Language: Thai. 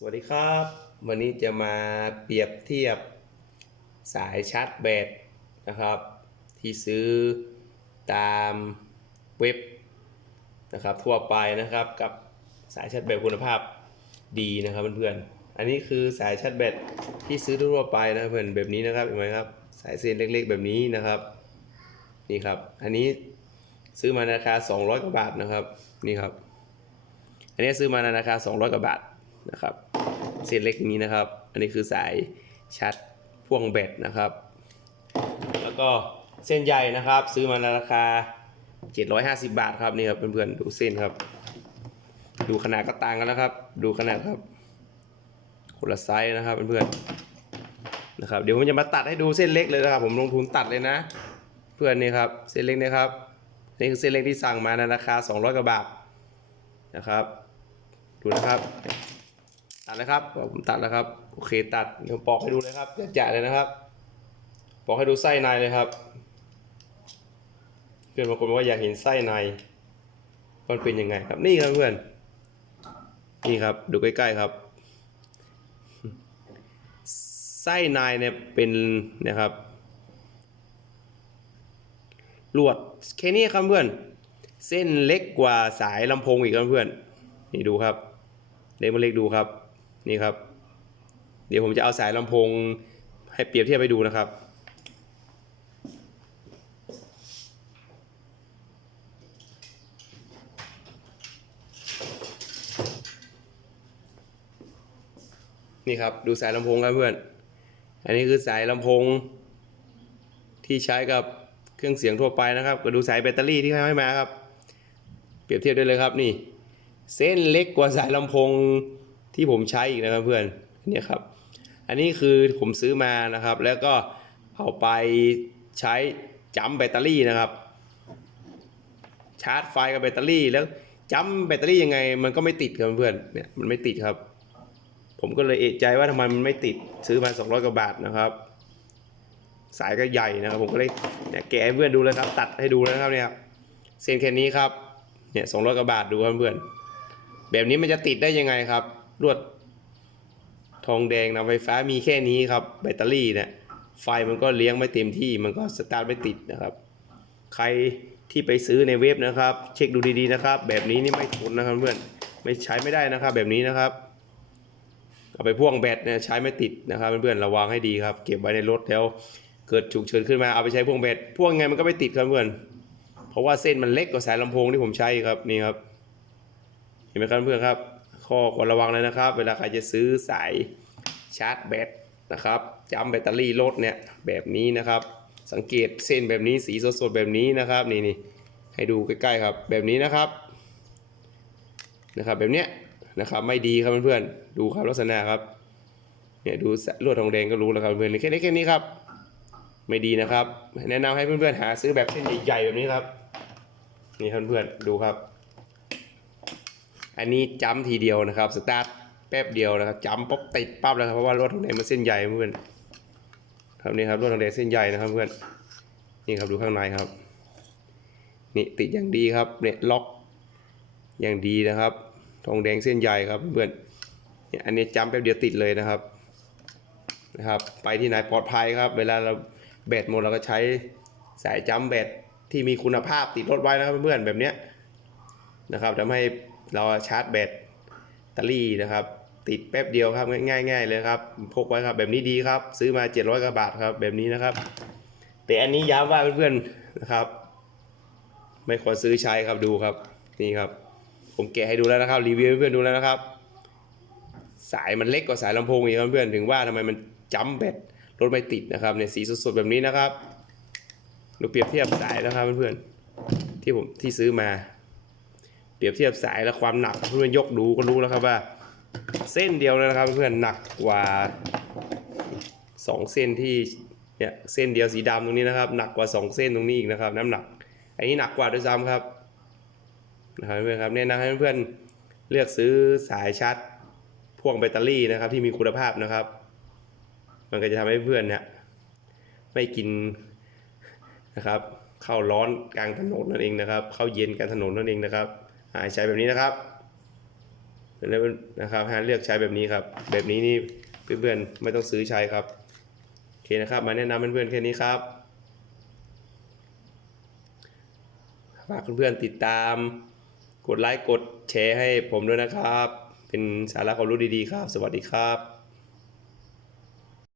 สวัสดีครับ วันนี้จะมาเปรียบเทียบสายชาร์จแบตนะครับ ที่ซื้อตามเว็บนะครับ ทั่วไปนะครับกับสายชาร์จแบตคุณภาพดีนะครับเพื่อนๆอันนี้คือสายชาร์จแบตที่ซื้อทั่วไปนะเพื่อนแบบนี้นะครับเห็นไหมครับสายเส้นเล็กๆ แบบนี้นะครับนี่ครับ อันนี้ซื้อมาในราคา 200กว่าบาทนะครับนี่ครับ อันนี้ซื้อมาในราคา 200กว่าบาทนะครับ เส้นเล็กนี้นะครับ อันนี้คือสายชาร์จพ่วงแบตนะครับ แล้วก็เส้นใหญ่นะครับ ซื้อมาในราคา 750 บาทครับนี่ครับเพื่อนๆดูเส้นครับ ดูขนาดก็ต่างกันแล้วครับ ดูขนาดครับคนละไซส์นะครับเพื่อนๆนะครับ เดี๋ยวผมจะมาตัดให้ดูเส้นเล็กเลยนะครับ ผมลงทุนตัดเลยนะ เพื่อนนี่ครับเส้นเล็กนะครับ นี่คือเส้นเล็กที่สั่งมาในราคา 200กว่าบาทนะครับ ดูนะครับ ตัดเลยครับผมตัดแล้วครับโอเคตัดเดี๋ยวปอกให้ดูเลยครับจะๆเลยนะครับ ปอกให้ดูไส้ในเลยครับเพื่อนบางคนบอกว่าอยากเห็นไส้ในมันเป็นยังไงครับนี่ครับเพื่อนนี่ครับดูใกล้ๆครับ ไส้ในเนี่ยเป็นนะครับลวดแค่นี้ครับเพื่อน เส้นเล็กกว่าสายลำโพงอีกครับเพื่อน นี่ดูครับ เล็กมาเล็กดูครับ นี่ครับ เดี๋ยวผมจะเอาสายลำโพงให้เปรียบเทียบให้ดูนะครับนี่ครับดูสายลำโพงครับเพื่อน อันนี้คือสายลำโพง ที่ใช้กับเครื่องเสียงทั่วไปนะครับ ก็ดูสายแบตเตอรี่ที่เขาให้มาครับ เปรียบเทียบได้เลยครับนี่ เส้นเล็กกว่าสายลำโพง ที่ผมใช้อีกนะครับเพื่อนเนี่ยครับ อันนี้คือผมซื้อมานะครับ แล้วก็เอาไปใช้จัมแบตเตอรี่นะครับ ชาร์จไฟกับแบตเตอรี่แล้วจัมแบตเตอรี่ยังไง มันก็ไม่ติดครับเพื่อนเนี่ยมันไม่ติดครับ ผมก็เลยเอะใจว่าทำไมมันไม่ติดซื้อมา 200 กว่าบาทนะครับ สายก็ใหญ่นะครับ ผมก็เลยเนี่ยแกะให้เพื่อนดูเลยครับ ตัดให้ดูแล้วนะครับเนี่ยครับเส้นแค่นี้ครับเนี่ย200กว่าบาทดูครับเพื่อน แบบนี้มันจะติดได้ยังไงครับ ลวดทองแดงนำไฟฟ้ามีแค่นี้ครับแบตเตอรี่เนี่ยไฟมันก็เลี้ยงไม่เต็มที่มันก็สตาร์ทไม่ติดนะครับ ใครที่ไปซื้อในเว็บนะครับ เช็คดูดีๆนะครับ แบบนี้นี่ไม่ทนนะครับเพื่อนไม่ใช้ไม่ได้นะครับ แบบนี้นะครับเอาไปพ่วงแบตเนี่ยใช้ไม่ติดนะครับเพื่อนๆระวังให้ดีครับ เก็บไว้ในรถแล้วเกิดฉุกเฉินขึ้นมาเอาไปใช้พ่วงแบตพ่วงไงมันก็ไม่ติดครับเพื่อน เพราะว่าเส้นมันเล็กกว่าสายลำโพงที่ผมใช้ครับนี่ครับ เห็นไหมครับเพื่อนครับ ข้อควรระวังเลยนะครับ เวลาใครจะซื้อสายชาร์จแบตนะครับจำแบตเตอรี่รถเนี่ยแบบนี้นะครับ สังเกตเส้นแบบนี้สีสดๆแบบนี้นะครับนี่นี่ให้ดูใกล้ๆครับแบบนี้นะครับนะครับแบบเนี้ยนะครับไม่ดีครับเพื่อนๆดูครับลักษณะครับเนี่ยดูลวดทองแดงก็รู้แล้วครับเพื่อนๆแค่นี้แค่นี้ครับ ไม่ดีนะครับ แนะนำให้เพื่อนๆหาซื้อแบบเส้นใหญ่ๆแบบนี้ครับนี่เพื่อนๆดูครับ อันนี้จ้ำทีเดียวนะครับสตาร์ทแป๊บเดียวนะครับจ้ำป๊บติดปั๊บเลยครับเพราะว่ารถทางแดงมันเส้นใหญ่เพื่อนครับนี่ครับรถทางแดงเส้นใหญ่นะครับเพื่อนนี่ครับดูข้างในครับ นี่ติดอย่างดีครับเนี่ยล็อกอย่างดีนะครับ ทองแดงเส้นใหญ่ครับเพื่อนเนี่ยอันนี้จ้ำแป๊บเดียวติดเลยนะครับนะครับไปที่ไหนปลอดภัยครับ เวลาเราแบตหมดเราก็ใช้สายจ้ำแบตที่มีคุณภาพติดรถไว้นะครับเพื่อนๆแบบเนี้ยนะครับทำให้ เราชาร์จแบตเตอรี่นะครับ ติดแป๊บเดียวครับง่ายๆเลยครับพกไว้ครับแบบนี้ดีครับ ซื้อมา 700กว่าบาทครับแบบนี้นะครับ แต่อันนี้ย้ำว่าเพื่อนๆนะครับ ไม่ควรซื้อใช้ครับดูครับนี่ครับ ผมแกะให้ดูแล้วนะครับ รีวิวให้เพื่อนดูแล้วนะครับ สายมันเล็กกว่าสายลำโพงอีกครับเพื่อนถึงว่าทำไมมันจัมแบตรถไม่ติดนะครับเนี่ยสีสดๆแบบนี้นะครับดูเปรียบเทียบสายนะครับเพื่อนๆที่ผมที่ซื้อมา เปรียบเทียบสายและความหนักเพื่อนยกดูก็รู้แล้วครับว่า เส้นเดียวนะครับเพื่อนหนักกว่าสองเส้นที่เนี่ยเส้นเดียวสีดำตรงนี้นะครับ หนักกว่าสองเส้นตรงนี้อีกนะครับ น้ำหนัก อันนี้หนักกว่าด้วยซ้ำครับนะครับเพื่อนครับแนะนำให้เพื่อนเลือกซื้อสายชาร์จพ่วงแบตเตอรี่นะครับ ที่มีคุณภาพนะครับ มันก็จะทำให้เพื่อนเนี่ยไม่กินนะครับ เข้าร้อนกลางถนนนั่นเองนะครับ เข้าเย็นกลางถนนนั่นเองนะครับ ใช้แบบนี้นะครับแล้วนะครับฮะเลือกใช้แบบนี้ครับ แบบนี้นี่เพื่อนๆไม่ต้องซื้อใช้ครับโอเคนะครับ มาแนะนำเพื่อนๆแค่นี้ครับฝากเพื่อนๆติดตาม กดไลค์กดแชร์ให้ผมด้วยนะครับ เป็นสาระความรู้ดีๆครับ สวัสดีครับ